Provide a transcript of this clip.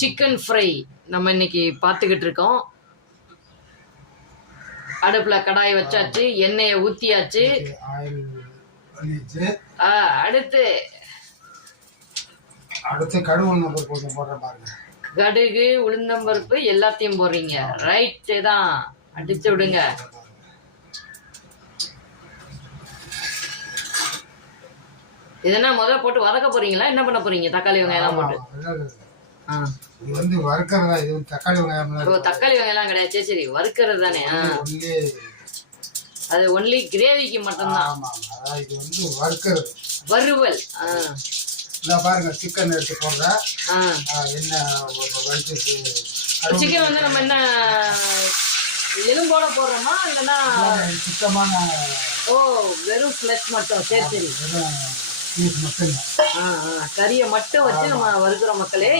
Chicken fry நம்ம இன்னைக்கு பார்த்துக்கிட்டு இருக்கோம். அடுப்புல கடாய் வச்சாச்சு, எண்ணெயை ஊத்தியாச்சு. அடுத்து கடுகு உளுந்தம்பருப்பு எல்லாத்தையும் போடுறீங்க. ரைட்டு தான், அடிச்சு விடுங்க. இதென்ன முதல்ல போட்டு வதக்க போறீங்களா, என்ன பண்ண போறீங்க? தக்காளி வெங்காயம் எல்லாம் போட்டு இது வந்து வறுக்கறதா? இது தக்காளி வெங்காயம் தக்காளி வெங்காயம் எல்லாம் கிடையாது. சரி, வறுக்கிறது தானே. அது ஒன்லி கிரேவிக்கு மட்டும்தான். இது வந்து வறுக்கிறது, வறுவல். இத பாருங்க, சிக்கன் எடுத்து போடுறேன். என்ன சிக்கன் வந்து நம்ம என்ன எலும்போட போடுறோமா இல்லைன்னா சுத்தமான? ஓ, வெறும் ஃப்ளஷ் மட்டும். சரி சரி, மட்டும் கறியை மட்டும் வச்சு நம்ம வறுக்கிறோம் மக்களே.